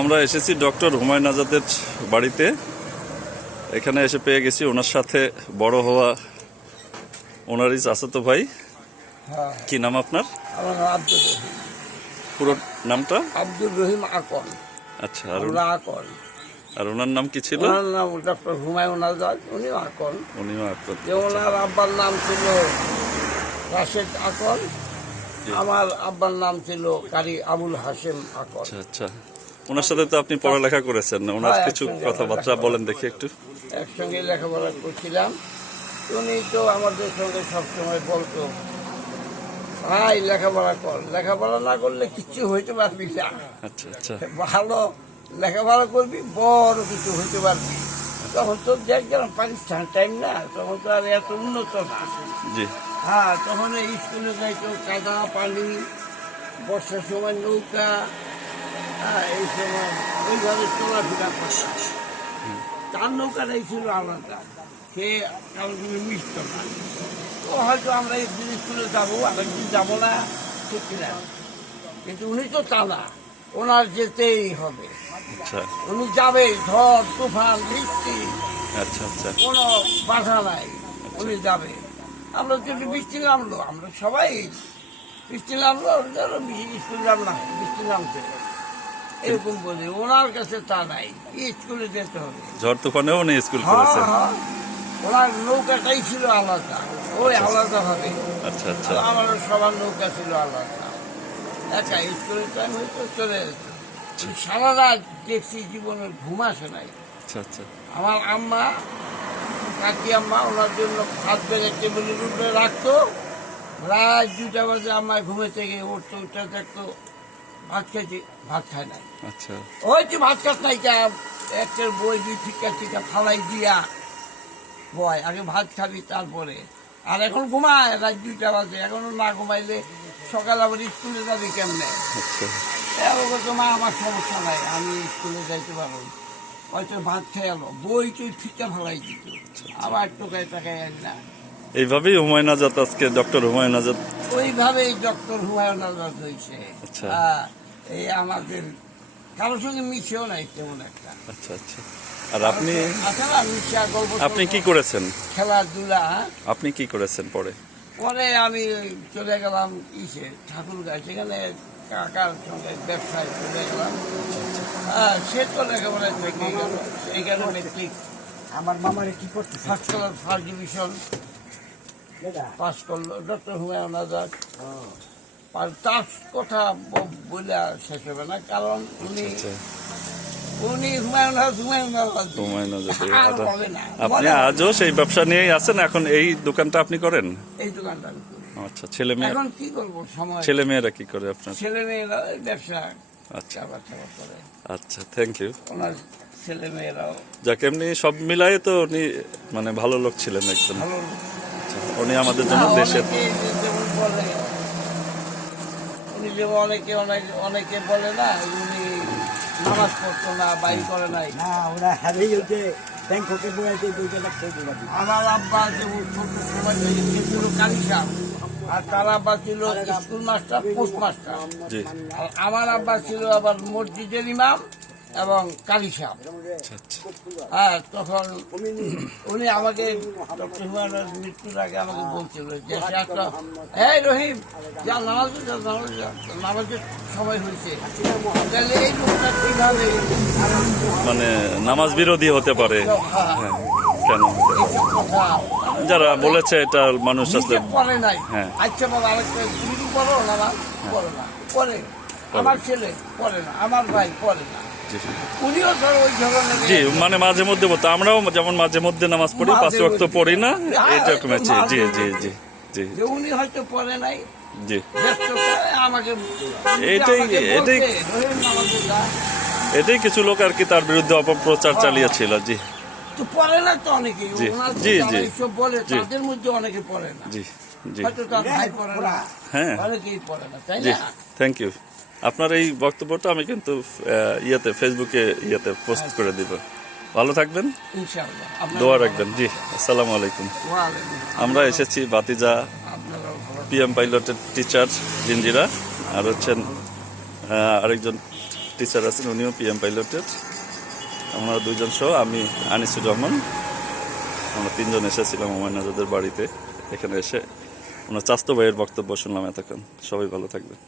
আমরা এসেছি ডক্টর হুমায়ুন আজাদের বাড়িতে। এখানে এসে পেয়ে গেছি ওনার সাথে বড় হওয়া ওনারই চাচাতো ভাই। হ্যাঁ, কি নাম আপনার? আমার নাম আব্দুর রহিম। পুরো নামটা? আব্দুর রহিম আকন। আচ্ছা, আমরা আকন। আর ওনার নাম কি ছিল? ওনার নাম ডক্টর হুমায়ুন আজাদ, উনিও আকন। উনিও আকন। যে ওনার আব্বার নাম ছিল রাশেদ আকন, আমার আব্বার নাম ছিল কারি আবুল হাশেম আকন। আচ্ছা আচ্ছা, ওনার সাথে তো আপনি পড়ালেখা করেছেন না? ওনার হ্যাঁ, কিছু একসঙ্গে কথাবার্তা লেখাপড়া বলেন দেখি একটু। একসঙ্গে লেখাপড়া করছিলাম। উনি তো আমাদের সঙ্গে সবসময় বলতো, ভাই লেখাপড়া কর, লেখাপড়া না করলে কিচ্ছু হইতে পারবি না। আচ্ছা আচ্ছা, ভালো লেখাপড়া করবি, বড় কিছু হইতে পারবি। তখন তো দেখলাম পাকিস্তান টাইম না, তখন তো আর এত উন্নত না। জি হ্যাঁ, তখন এই স্কুলে যাইতো কাদা পানি, বর্ষার সময় নৌকা, হ্যাঁ এই সময় ওইভাবে চলাফেরা করতাম। তার নৌকাটাই ছিল আলাদা, সে কারোর সঙ্গে মিশত না। তো হয়তো আমরা একদিন স্কুলে যাবো, আরেকদিন যাবো না, ঠিক কিনা। কিন্তু উনি তো তা না, ওনার যেতেই হবে। আচ্ছা উনি যাবে, ঝড় তুফান বৃষ্টি আচ্ছা আচ্ছা কোনো বাধা নাই, উনি যাবে। আমরা যদি বৃষ্টি নামলো, আমরা সবাই বৃষ্টি নামলো, স্কুল নামলাম, বৃষ্টি নামছে এরকম বলি। ওনার কাছে তা নাই, স্কুলে যেতে হবে। ঝড় তুফানেও উনি স্কুল হ্যাঁ, করেছেন? হ্যাঁ, ওনার নৌকাটাই ছিল আলাদা, ওই আলাদা হবে। আচ্ছা আচ্ছা আমার সবার নৌকা ছিল আলাদা। একা স্কুলের টাইম হয়তো চলে যেত। সারা রাত দেখছি জীবনের ঘুম আসে নাই। আচ্ছা আচ্ছা আমার আম্মা, কাকি আম্মা ওনার জন্য ভাত বেড়ে টেবিলের উপরে রাখতো। রাত 2টা বাজে আম্মায় ঘুমে থেকে উঠতো, উঠতে দেখতো ভাত খাইছি, ভাত খায় নাই। আচ্ছা ওই যে ভাত খাস নাই কা, একটার বই দিয়ে ঠিকা ফালাই দিয়া বয়, আগে ভাত খাবি তারপরে। আর এখন ঘুমায় রাত 2টা বাজে, এখনো না ঘুমাইলে সকাল আবার স্কুলে যাবি কেমনে? আচ্ছা মা আমার সমস্যা নাই, আমি স্কুলে যাইতে পারবো। হয়তো ভাত খেয়ে এলো, বই তুই ফিকা ফেলাই দিত, আবার টোকায় টাকায় আনি না। এইভাবেই হুমায়ুন আজাদ, আজকে ডক্টর হুমায়ুন আজাদ। ওইভাবেই ডক্টর হুমায়ুন আজাদ হয়েছে। আচ্ছা। এই আমাদের কারোর সঙ্গে মিশেও নাই তেমন একটা। আচ্ছা আচ্ছা, আর আপনি আছে না মিশা গল্প, আপনি কি করেছেন? খেলাধুলা। আপনি কি করেছেন পরে? পরে আমি চলে গেলাম ঠাকুরগাঁও, সেখানে কাকার সঙ্গে ব্যবসায় চলে গেলাম। সে তো লেখাপড়ায় থেকে গেল, এইখানে মেট্রিক আমার মামারে কি করতে first class first division pass করলো ডক্টর হুমায়ুন আজাদ। আর তার কথা বলে শেষ হবে না, কারণ উনি আচ্ছা হুমায়ুন আজাদ হুমায়ুন আজাদ। আর হবে না। আপনি আজও সেই ব্যবসা নিয়েই আছেন? এখন এই দোকানটা আপনি করেন? এই দোকানটা আমি করি। আচ্ছা, ছেলে মেয়ে? এখন কি করবো, সময় ছেলে মেয়েরা কি করে আপনার? ছেলে মেয়েরা ব্যবসা আচ্ছা চাপা করে। আচ্ছা, থ্যাংক ইউ। ওনার ছেলে মেয়েরাও যাকে এমনি সব মিলাই তো উনি মানে ভালো লোক ছিলেন একজন। ভালো। আচ্ছা, উনি আমাদের জন্য দেশের যেমন বলে, উনি যেমন অনেকে বলে না, উনি নামাজ পড়তো না, বাইর করে নাই। না ওরা হারিয়ে গেছে ব্যাংককে বইতে দুইটা লাখ টাকা দিলাম। আমার আব্বা যেমন ছোট সময় থেকে সে ছিল কারিশাম, আর তার আব্বা ছিল স্কুল মাস্টার, পোস্ট মাস্টার। জি আর আমার আব্বা ছিল আবার মসজিদের ইমাম এবং কারিশাম। আচ্ছা আচ্ছা হ্যাঁ, তখন উনি আমাকে ডক্টর হুমায়ুনের মৃত্যুর আগে আমাকে বলছিল যে একটা, হ্যাঁ রহিম যা নামাজে যা, নামাজের সময় হয়েছে। তাহলে এই লোকটা কিভাবে মানে নামাজ বিরোধী হতে পারে? হ্যাঁ, কেন? এইসব কথা যারা বলেছে এটা মানুষ আসলে নিজে পড়ে নাই। হ্যাঁ। আচ্ছা বাবা, আরেকটা তুমি পড়ো নামাজ? পড়ে না। পড়ে আমার ছেলে পড়ে না, আমার ভাই পড়ে না। জি উনিও ধরো ওই ধরনের। জি, মানে মাঝে মধ্যে বলতো, আমরাও যেমন মাঝে মধ্যে নামাজ পড়ি, 5 ওয়াক্ত পড়ি না, এইরকম আছে। জি জি জি জি যে উনি হয়তো পড়ে নাই, জি, ব্যস্ততায় আমাকে এটাই- আমাকে এটাই- বলছে, রহিম নামাজে যা। এটাই কিছু লোক আর কি তার বিরুদ্ধে অপপ্রচার চালিয়েছিল। জি তো পড়ে না তো অনেকেই, জি, ওনার জি, যারা জি, এইসব বলে জি। তাদের মধ্যে অনেকে পড়ে না। জি জি হয়তো তার ভাই পড়ে না, হ্যাঁ অনেকেই পড়ে না, তাই জি, না? Thank you. আপনার এই বক্তব্যটা আমি কিন্তু ফেসবুকে পোস্ট করে দিব। ভালো থাকবেন, ইনশাআল্লাহ। আপনারা দোয়া ভালো রাখবেন। জি, আসসালামু আলাইকুম। ওয়ালাইকুম। আমরা এসেছি বাতিজা আপনারাও ভালো। পিএম পাইলটের টিচার জিঞ্জিরা, আর হচ্ছেন আরেকজন টিচার আছেন, উনিও পিএম পাইলটের। আমরা দুইজন সহ আমি আনিসুর রহমান, আমরা তিনজন এসেছিলাম হুমায়ুন আজাদের বাড়িতে। এখানে এসে ওনার চাস্তো ভাইয়ের বক্তব্য শুনলাম এতক্ষণ। সবাই ভালো থাকবেন।